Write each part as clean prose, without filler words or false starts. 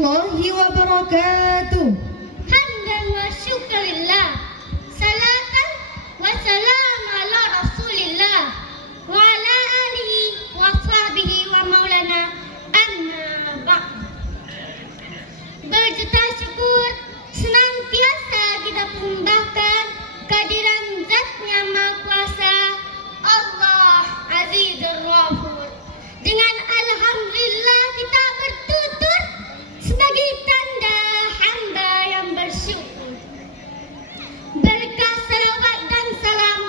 warahmatullahi wabarakatuh. Hamdan wa syukurillah. Salatan wa salam ala rasulillah wa ala alihi wa sahbihi wa maulana amma ba'd. Berjuta syukur senantiasa kita persembahkan kehadiran Zatnya Maha Kuasa Allah Azizur Ghafur. Dengan alhamdulillah kita bertutur sebagai tanda hamba yang bersyukur. Berkah salawat dan salam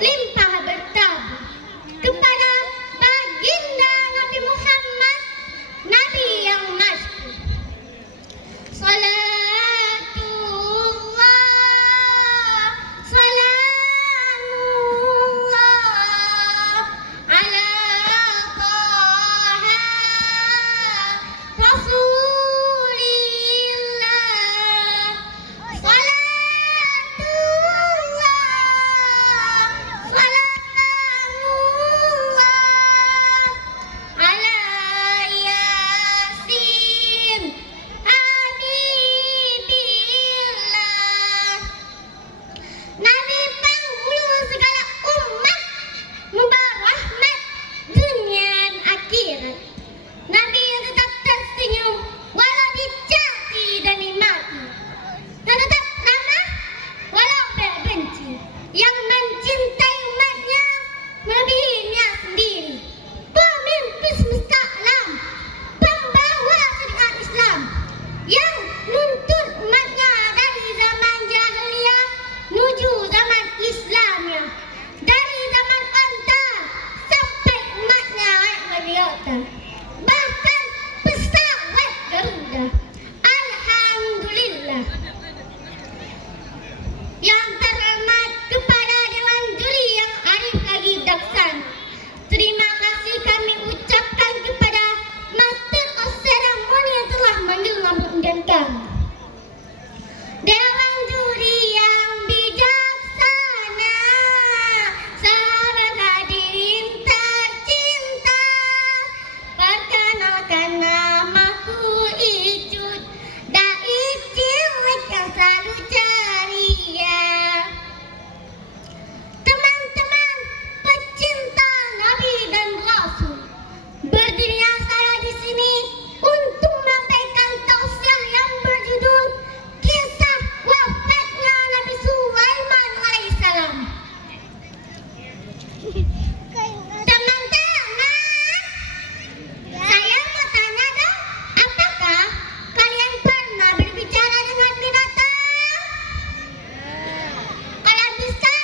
limpah bertabur kepada baginda Nabi Muhammad, Nabi yang masyhur. Salatullah, salamullah ala Taha Rasulillah. Salatullah, salamullah ala Yasin Habibillah. Nabi penghulu segala umat, membawa rahmat dunia dan akhirat. Nabi yang tetap tersenyum walau dicaci dan dimaki, dan tetap ramah walau benci, yang mencintai umatnya melebihinya sendiri. Pemimpin semesta alam, pembawa syariat Islam, yang nuntut umatnya dari zaman jahiliyah menuju zaman Islamnya, dari zaman onta sampai umatnya naik berliota, bahkan pesawat Garuda. Alhamdulillah. Yang terhormat kepada Dewan Juri yang arif lagi daksana, terima kasih kami ucapkan kepada Master of Ceremony yang telah menjelma undian kami. Dewan Juri yang bijaksana, sahabat hadirin tercinta, perkenalkan namaku Icut, dai cilik yang selalu ceria. Teman-teman pecinta Nabi dan Rasul, berdirinya saya di sini untuk menyampaikan tausiah yang berjudul Kisah Wafatnya Nabi Sulaiman alaihissalam. Teman-teman, saya mau tanya dong, apakah kalian pernah berbicara dengan binatang? Kalau bisa,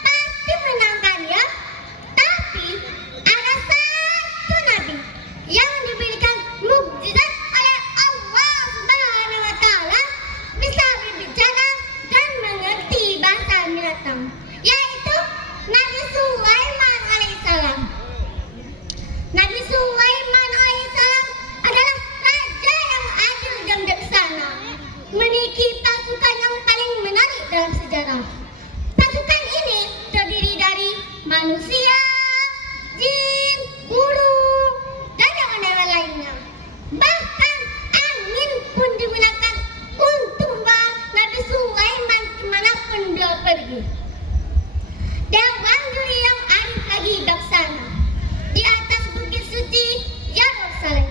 pasti menyenangkan ya. Tapi ada satu nabi yang diberikan mukjizat oleh Allah Subhanahu wa Ta'ala, bisa berbicara dan mengerti bahasa binatang, yaitu Nabi Sulaiman alaihissalam. Nabi Sulaiman alaihissalam adalah raja yang adil dan bijaksana, memiliki pasukan yang paling menarik dalam sejarah. Pasukan ini terdiri dari manusia, jin, burung, dan hewan-hewan lainnya. Bahkan angin pun digunakan untuk membawa Nabi Sulaiman kemanapun beliau pergi. Dewan Juri yang arif lagi daksana, di atas bukit suci Yerusalem,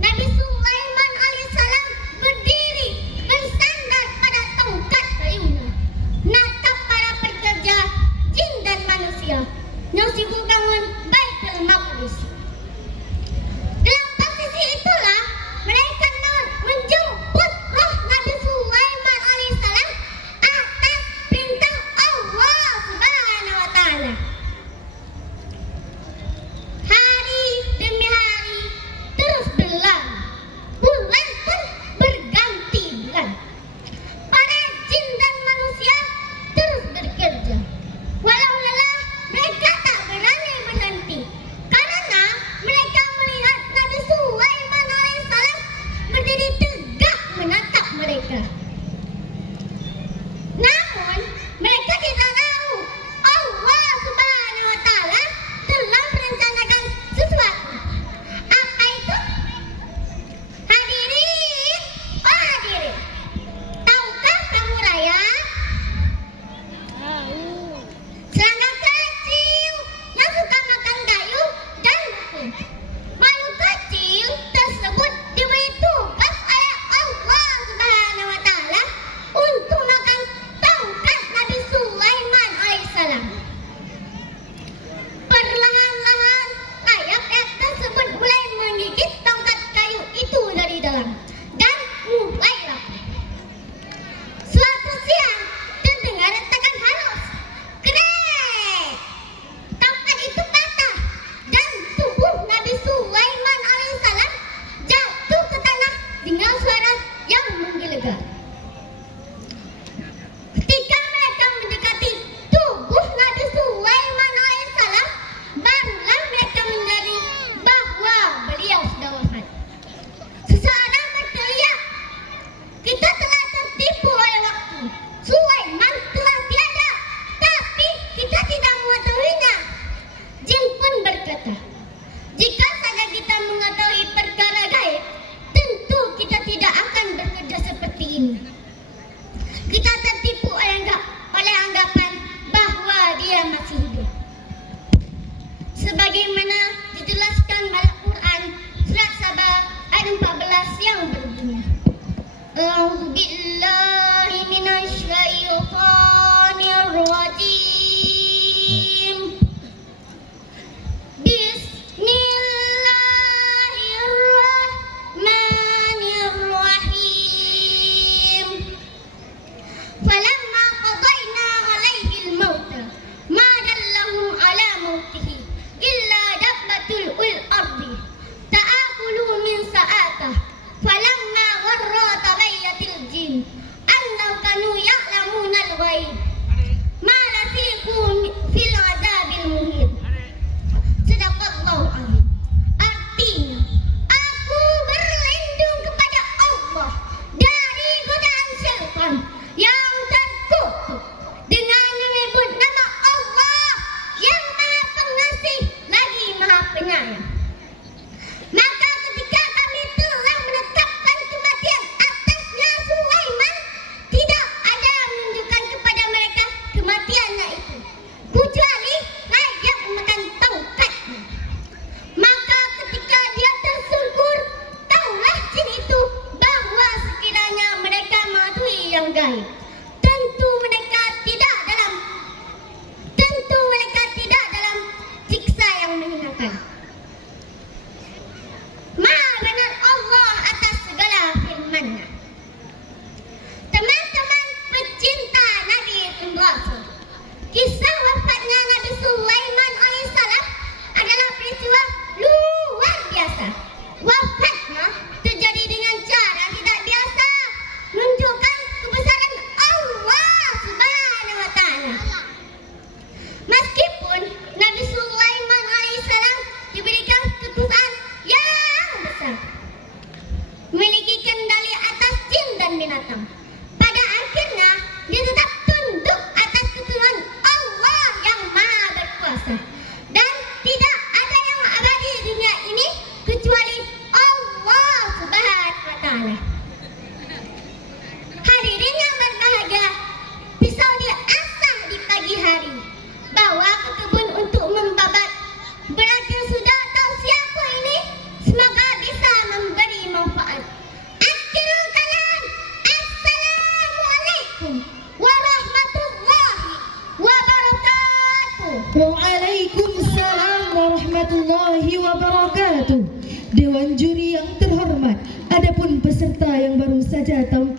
Nabi Sulaiman alaihissalam berdiri bersandar pada tongkat kayunya, natap para pekerja jin dan manusia yang أعوذ بالله من الشيطان الرجيم بسم الله الرحمن الرحيم فلما قضينا عليه الموت ما دلهم على موته إلا دابة الأرض تأكل من سآته فلما غر تبيت الجن أنهم كانوا يعلمون الغيب ما لفظوا في العذاب المهين. Sadaqallahu azim. Artinya, aku berlindung kepada Allah dari godaan syaitan yang terkutuk dengan menyebut nama Allah yang Maha Pengasih lagi Maha Penyayang. Maka ketika kami telah menetapkan kematian atasnya Sulaiman, tidak ada yang menunjukkan kepada mereka kematiannya itu, kecuali raja memakan tongkatnya. Maka ketika dia tersungkur, taulah jin itu bahwa sekiranya mereka mengetahui yang gaib, tentu mereka tidak dalam siksa yang menghinakan. Maha benar Allah atas segala firman-Nya. Teman-teman pecinta Nabi dan Rasul, kisah wafatnya Nabi Sulaiman alaihissalam adalah peristiwa luar biasa. Wafatnya terjadi dengan cara tidak biasa, menunjukkan kebesaran Allah Subhanahu wa taala. Meskipun Nabi Sulaiman alaihissalam diberikan kekuasaan yang besar, memiliki kendali atas jin dan binatang, pada akhirnya dia tetap tunduk atas ketentuan Allah yang Maha Berkuasa. Dan tidak ada yang abadi di dunia ini kecuali Allah Subhanahu wa taala. Hadirin yang berbahagia, pisau diasah di pagi hari, bawa ke kebun untuk membabat. Berarti sudah tahu siapa ini? Semoga bisa memberi manfaat. Akhirul kalam, Assalamualaikum warahmatullahi wabarakatuh. Waalaikumsalam warahmatullahi wabarakatuh. Dewan juri yang terhormat, adapun peserta yang baru saja tampil